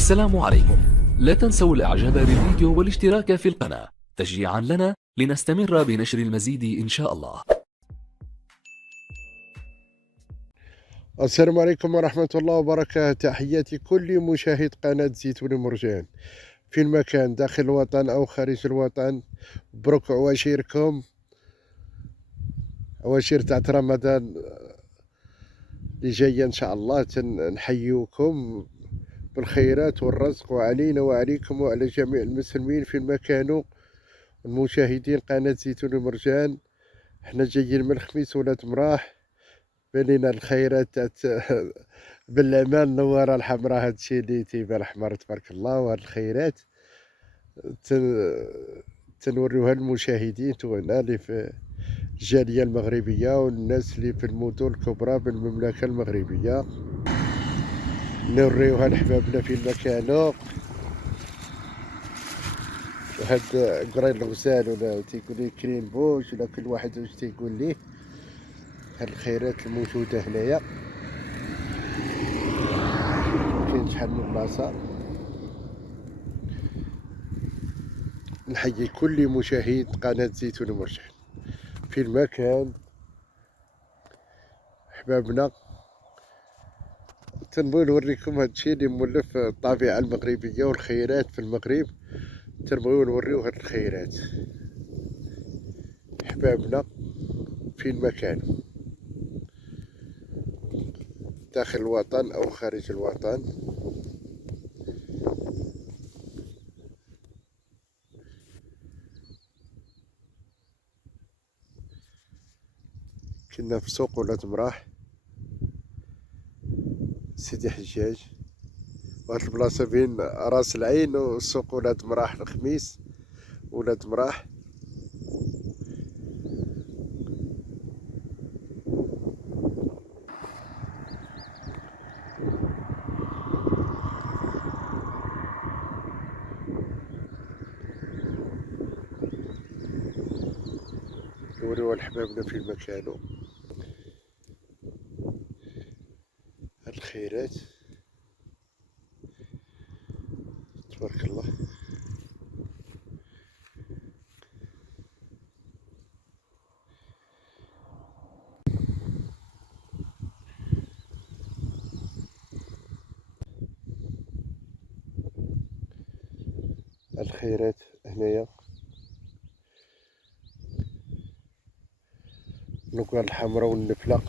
السلام عليكم. لا تنسوا الاعجاب بالفيديو والاشتراك في القناة تشجيعا لنا لنستمر بنشر المزيد ان شاء الله. السلام عليكم ورحمة الله وبركاته. تحياتي كل مشاهد قناة زيتون مرجان في المكان داخل الوطن أو خارج الوطن. مبروك عواشيركم، عواشير تاعت رمضان اللي جاية إن شاء الله. نحييكم بالخيرات والرزق، وعلينا وعليكم وعلى جميع المسلمين في المكان والمشاهدين قناة زيتون مرجان. احنا جايين من الخميس ولاد مراح، بلينا الخيرات تاعت بالامان النواره الحمراء. هادشي اللي تيبان الاحمر تبارك الله، وهاد الخيرات تنوريوها للمشاهدين تونا اللي في الجاليه المغربيه والناس اللي في المدن الكبرى بالمملكه المغربيه، نوريوها لحبابنا في المكان. هاد قرير الغزال ولا تيقول لي كريم بوش ولا كل واحد واش تيقول ليه. هاد الخيرات الموجوده هنايا كاين شحال من بلاصه. نحيي كل مشاهد قناة زيتون مرجان في المكان، احبابنا. تنبغي نوريكم هادشي اللي مولف الطبيعة المغربية والخيرات في المغرب، تنبغيو نوريو هاد الخيرات احبابنا في المكان داخل الوطن او خارج الوطن. كنا في سوق ولاد مراح سيدي حجاج، وهاد البلاصة بين راس العين وسوق ولاد مراح الخميس ولاد مراح. نوريوها لحبابنا في المكان. هاد الخيرات تبارك الله. الخيرات هنايا النقال الحمراء والنفلة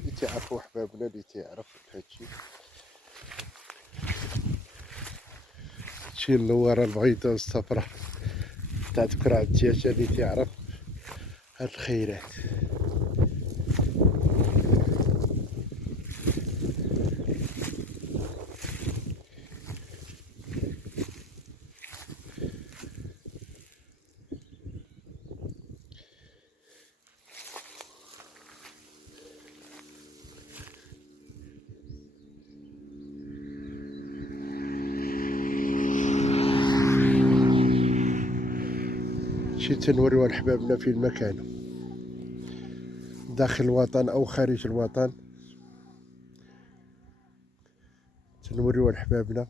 اللي تعرفوا حبابنا اللي تعرف هادشي. هادشي النوارة البيضاء والصفراء تاع كرع الدجاجة اللي تعرف هاد الخيرات. شي تنوريو لحبابنا في المكان داخل الوطن او خارج الوطن. تنوريو لحبابنا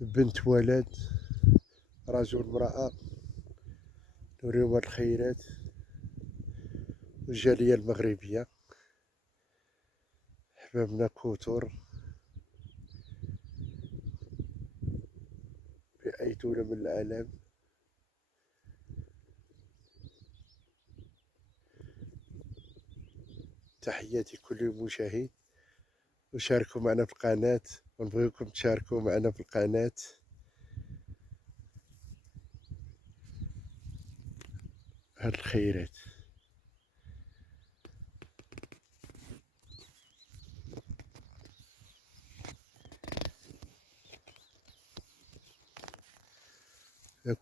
بنت ولد رجل امرأة، نوريو هاد الخيرات والجالية المغربية حبابنا كوتور في أي دولة من العالم. تحياتي كل مشاهد، وشاركوا معنا في القناة ونبغيكم تشاركوا معنا في القناة. هاد الخيرات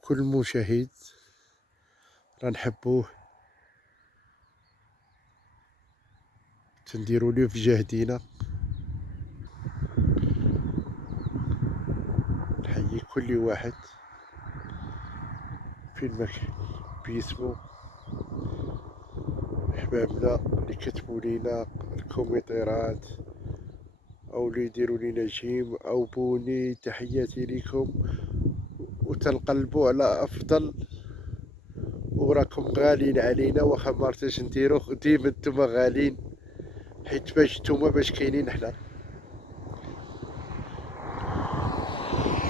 كل مشاهد راه نحبوه، تنديروا ليه في جهدينا. نحيي كل واحد في المكان باسمه، احبابنا اللي كتبوا لينا الكومنتيرات أو اللي يديروا لينا جيم أو بوني، تحياتي لكم وتنقلبوا على أفضل. وراكم غاليين علينا، واخا مرتاش نديرو ديما نتوما غاليين، حيت باش نتوما باش كاينين حنا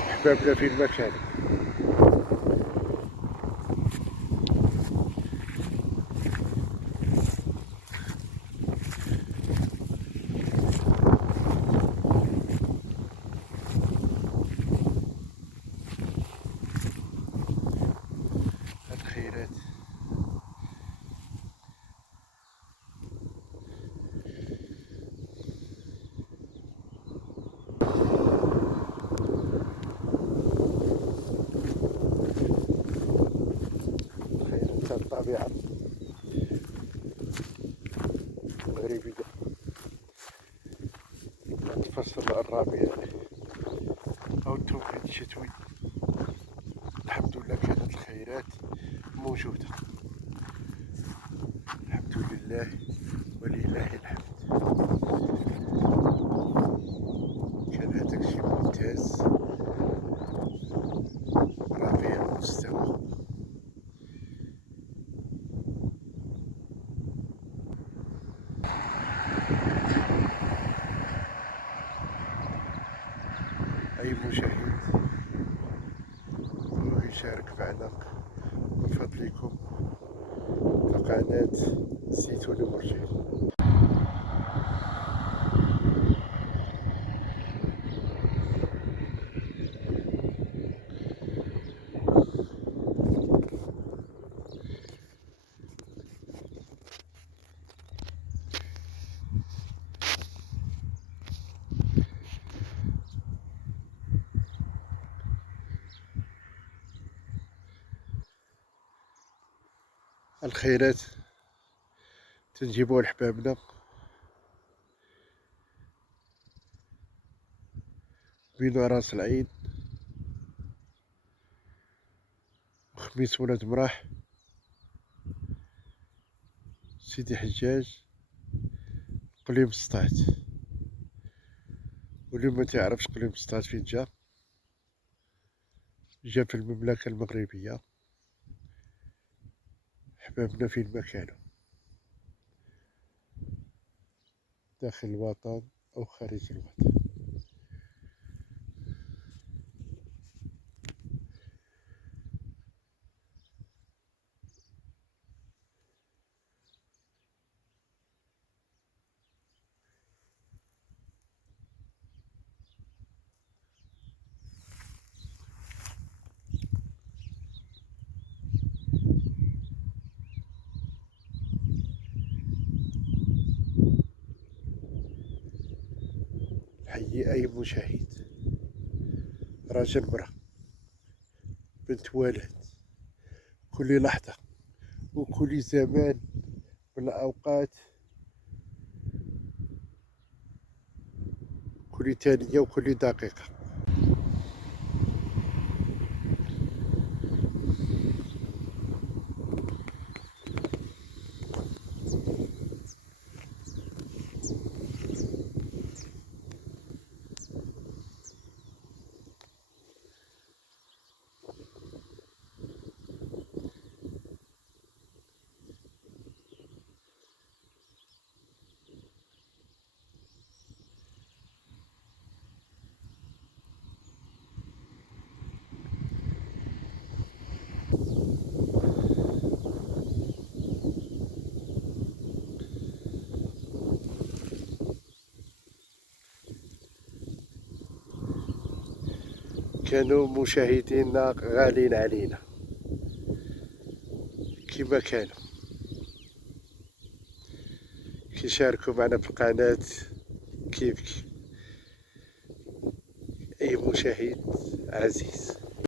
حبابنا في المكان. الخيرات خيرات الطبيعة المغربية، الفصل الربيع أو التوقيت الشتوي. الحمد لله كانت الخيرات موجودة، الحمد لله ولله الحمد. كان هذاك الشيء ممتاز، رفيع المستوى. أي مشاهد يشارك معنا من فضلكم في قناة زيتون مرجان. الخيرات تنجيبوها لحبابنا بين راس العين وخميس ولاد مراح، سيدي حجاج، قليم سطات. واللي ما تعرفش قليم سطات فين جا في المملكة المغربية. حبابنا فين ما كانوا داخل الوطن أو خارج الوطن. حيي أي مشاهد، راجل مرأة بنت ولد، كل لحظة وكل زمان من الأوقات، كل ثانية وكل دقيقة. كانوا مشاهدينا غالين علينا كما كانوا كيشاركوا معنا في القناة كيف أي مشاهد عزيز.